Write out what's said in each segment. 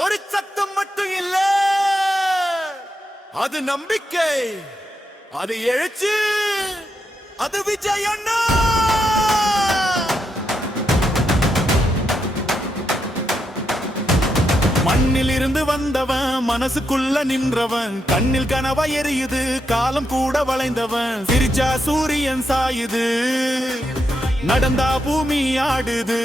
ஒரு சத்தம் மட்டும் இல்ல, அது நம்பிக்கை, அது எழுச்சி, அது விஜய் அண்ணா. மண்ணில் இருந்து வந்தவன், மனசுக்குள்ள நின்றவன், கண்ணில் கனவா எரியுது, காலம் கூட வளைந்தவன். சிரிச்சா சூரியன் சாயுது, நடந்தா பூமி ஆடுது.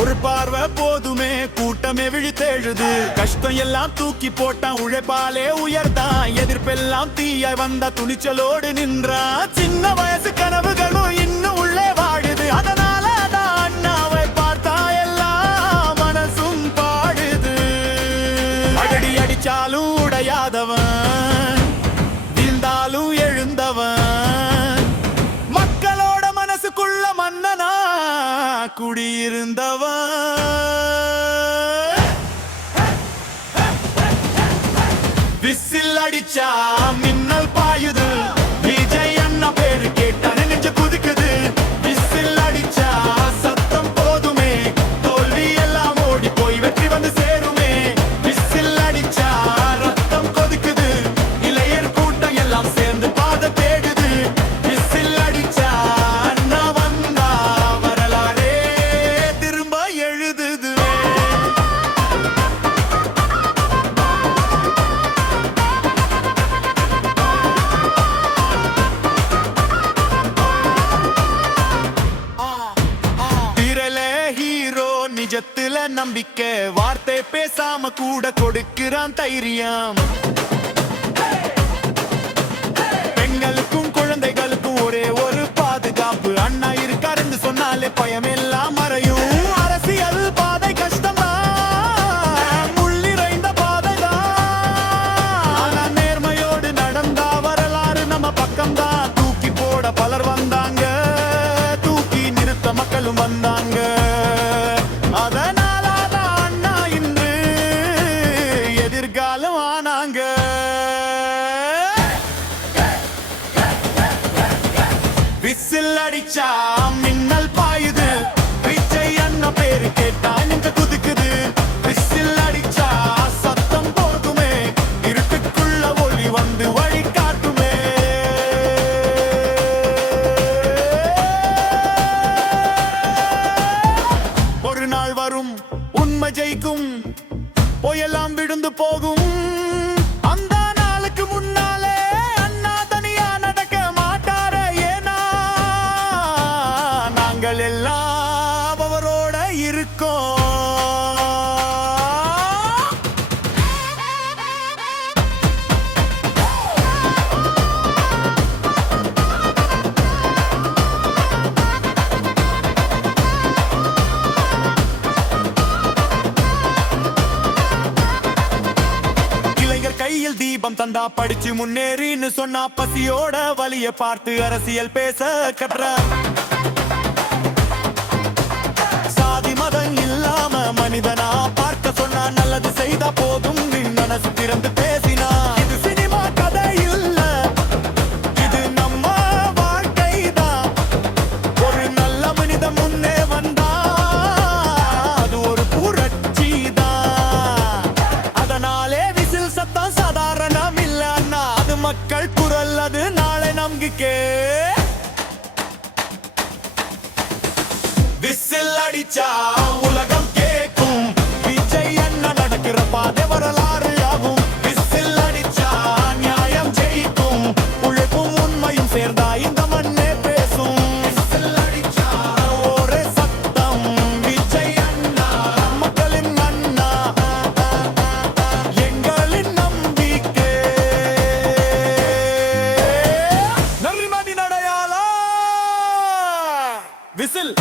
ஒரு பார்வை போதுமே, கூட்டமே விழித்தெழுது. கஷ்டம் எல்லாம் தூக்கி போட்டான், உழைப்பாலே உயர்த்தான். எதிர்ப்பெல்லாம் தீயாய் வந்தா துணிச்சலோடு நின்றான். சின்ன வயசு கனவுகளும் இன்னும் உள்ளே வாழுது. அதனால தான் அண்ணாவை பார்த்தா எல்லாம் மனசும் பாடுது. அடி அடிச்சாலும் உடையாதவன், வீழ்ந்தாலும் எழுந்தவன், மக்களோட மனசுக்குள்ள மன்னனா குடியிருந்தவன். விசில் அடிச்சா மின்னல் பாயுது, விஜய் அண்ணா பேரு கேட்டா நெஞ்சு குதிக்குது. விசில் அடிச்சா சத்தம் போதுமே, தோல்வி எல்லாம் ஓடி போய் வெற்றி வந்து சேருமே. விசில் அடிச்சா ரத்தம் கொதிக்குது, இளையர் கூட்டம் எல்லாம் சேர்ந்து பாத தேடுது. விசில் அடிச்சா அண்ணா வந்தா வரலாறே திரும்ப எழுதுது. நிஜத்துல நம்பிக்கை, வார்த்தை பேசாம கூட கொடுக்கிறான் தைரியம். பெண்களுக்கும் குழந்தைகளுக்கும் ஒரே ஒரு பாதுகாப்பு, அண்ணா இருக்காருன்னு சொன்னாலே பயமெல்லாம் மறையும். அரசியல் பாதை கஷ்டம்தான், முள்ளிறைந்த பாதைதான். ஆனா நேர்மையோடு நடந்தா வரலாறு நம்ம பக்கம்தான். தூக்கி போட பலர் வந்தாங்க, தூக்கி நிறுத்த மக்களும் வந்தாங்க. அதனால அண்ணா இன்று எதிர்காலம் ஆனாங்க. விசில் அடிச்சா மின்னல் பாயுது, விஜய் அண்ணா பேரு கேட்டா நெஞ்சு குதிக்குது. விசில் அடிச்சா சத்தம் போதுமே, இருட்டுக்குள்ள ஒளி வந்து வழி காட்டுமே. ஒரு நாள் வரும், உண்மை ஜெயிக்கும், பொயெல்லாம் விழுந்து போகும். அந்த நாளுக்கு முன்னாலே அண்ணா தனியா நடக்க மாட்டாரே. ஏனா நாங்கள் எல்லாம் அவரோட இருக்கோம். கையில் தீபம் தந்தா படிச்சு முன்னேறின்னு சொன்னா, பசியோட வலிய பார்த்து அரசியல் பேச கற்ற. சாதி மதம் இல்லாம மனிதனா பார்க்க சொன்னா, நல்லது செய்தா போதும் மனசு திறந்து பேசினா. இது சினிமா கதை இல்ல, இது நம்ம வாழ்க்கைதான். ஒரு நல்ல மனிதன் முன்னே வந்தா அது ஒரு புரட்சி தான். அதனாலே விசில் சத்தம் சாதாரணம் இல்ல அண்ணா, அது மக்கள் குரல், அது நாளை நம்பிக்கை. விசில் அடிச்சா உலகம் கேட்கும், விஜய் அண்ணா நடக்கிற பாதை வரலாறு ஆகும். விசில் அடிச்சா நியாயம் ஜெயிக்கும், உழைப்பும் உண்மையும் சேர்ந்தா இந்த மண்ணே பேசும். விசில் அடிச்சா ஒரே சத்தம், விஜய் அண்ணா மக்களின் அண்ணா, எங்களின் நம்பிக்கை. நரிமணி நடையாளா விசில்.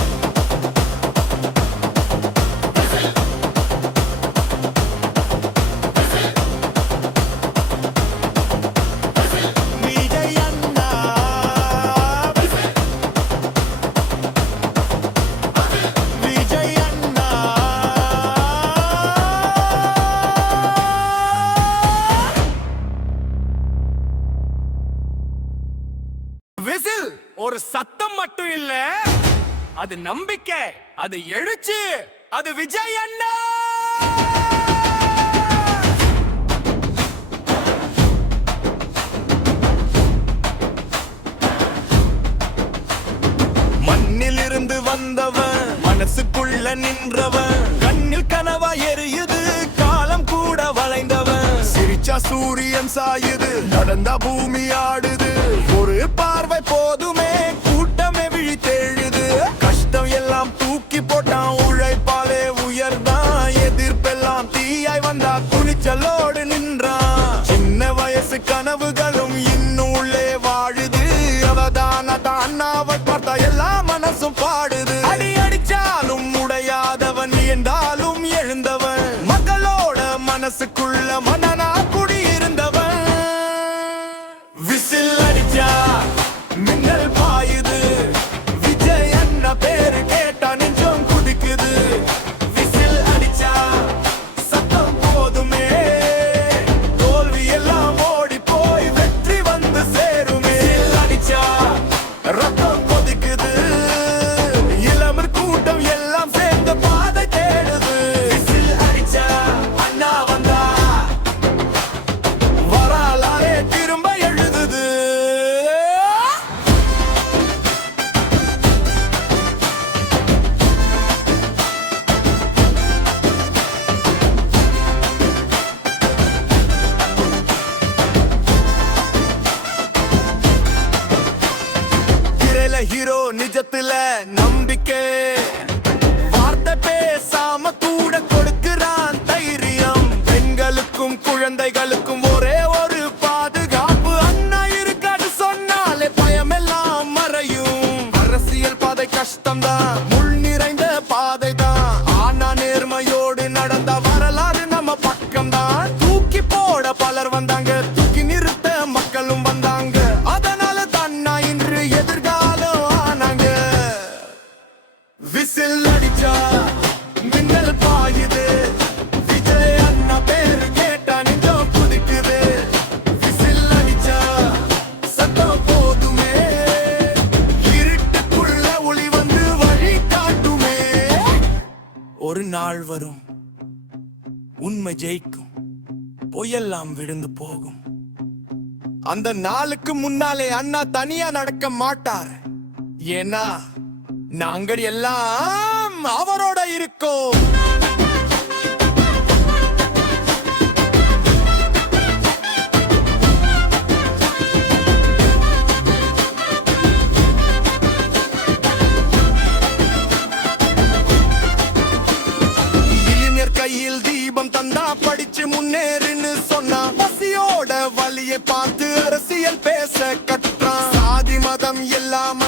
விசில் ஒரு சத்தம் மட்டும் இல்ல, அது நம்பிக்கை, அது எழுச்சி, அது விஜய் அண்ணா. இருந்து வந்தவன், மனசுக்குள்ள நின்றவன், கண்ணில் கனவா எரியுது, காலம் கூட வளைந்தவன். சிரிச்சா சூரியன் சாயுது, நடந்தா பூமி ஆடுது, ஒரு பார்வை போதுமே கூட்டமே விழித்தெழுது. கஷ்டம் எல்லாம் தூக்கி போட்டான், உழைப்பாலே உயர்ந்தான், எதிர்ப்பெல்லாம் தீயாய் வந்தா துணிச்சலோடு நின்றான். சின்ன வயசு கனவுகளும் இன்னும் உள்ளே வாழுது, அவதான அண்ணாவை பார்த்தா எல்லா மனசும் பாடுது. அடி அடிச்சாலும் உடையாதவன், என்றாலும் எழுந்தவன், மக்களோட மனசுக்குள்ள மன்னனா குடியிருந்தவன். விசில் அடிச்சா மின்னல் பாயுது, விஜய் அண்ணா பேரு கேட்டா நெஞ்சம் குதிக்குது. விசில் அடிச்சா சத்தம் போதுமே, தோல்வி எல்லாம் ஓடி போய் வெற்றி வந்து சேருமே. விசில் அடிச்சா ரத்தம் கொதிக்குது, இளமர் கூட்டம் எல்லாம் சேர்ந்து பாதை தேடுது. விசில் அடிச்சா அண்ணா வந்தா வரலாறே திரும்ப எழுதுது. திரையில ஹீரோ, நிஜத்துல நம்பிக்கை, வார்த்தை பேசாம கூட கொடுக்கிறான் தைரியம். பெண்களுக்கும் குழந்தைகளுக்கும் ஒரே ஒரு பாதுகாப்பு, அண்ணா இருக்காது சொன்னாலே பயமெல்லாம் மறையும். அரசியல் பாதை கஷ்டம்தான், முள் நிறைந்த பாதை தான், ஆனா நேர்மையோடு நடந்த வரலாறு நம்ம பக்கம்தான். தூக்கி போட பலர் வந்தாங்க, தூக்கி நிறுத்த மக்களும் வந்தாங்க, அதனால தன்னா இன்று எதிர்காலம் ஆனாங்க. விசில் அடிச்சா மின்னல் பாயுது, விஜய் அண்ணா பேரு கேட்டா நெஞ்சம் குதிக்குது. விசில் அடிச்சா சத்தம் போதுமே, இருட்டுக்குள்ள ஒளி வந்து வழி காட்டுமே. ஒரு நாள் வரும், உண்மை ஜெயிக்கும், பொய்யெல்லாம் விழுந்து போகும். அந்த நாளுக்கு முன்னாலே அண்ணா தனியா நடக்க மாட்டார், ஏன்னா நாங்கள் எல்லாம் அவரோட இருக்கோம். இளைஞர் கையில் தீபம் தந்தா படிச்சு முன்னேறுன்னு சொன்னா, பசியோட வழியை பார்த்து அரசியல் பேச கற்றான். சாதி மதம் எல்லாம்